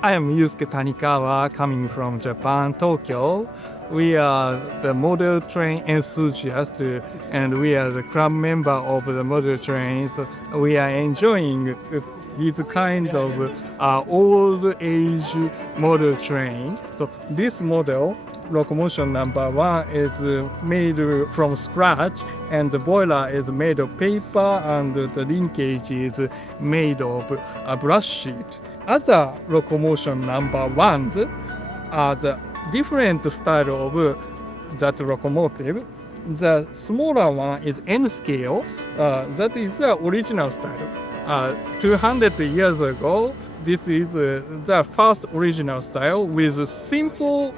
I am Yusuke Tanikawa, coming from Japan, Tokyo. We are the model train enthusiast, and we are the club member of the model train. So we are enjoying this kind of old age model train. So this model, Locomotion No.1, is made from scratch, and the boiler is made of paper, and the linkage is made of a brush sheet. Other Locomotion No.1s are the different style of that locomotive. The smaller one is N scale. That is the original style. 200 years ago, this is the first original style with simple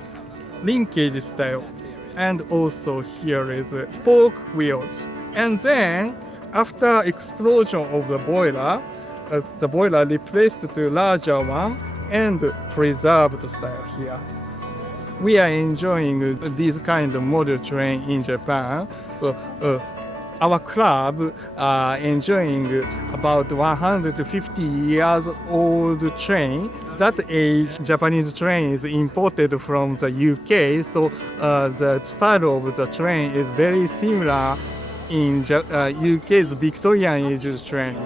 linkage style. And also here is spoke wheels. And then after explosion of the boiler replaced to larger one and preserved style here. We are enjoying this kind of model train in Japan. So our club are enjoying about 150 years old train. That age Japanese train is imported from the UK, so the style of the train is very similar in UK's Victorian age train.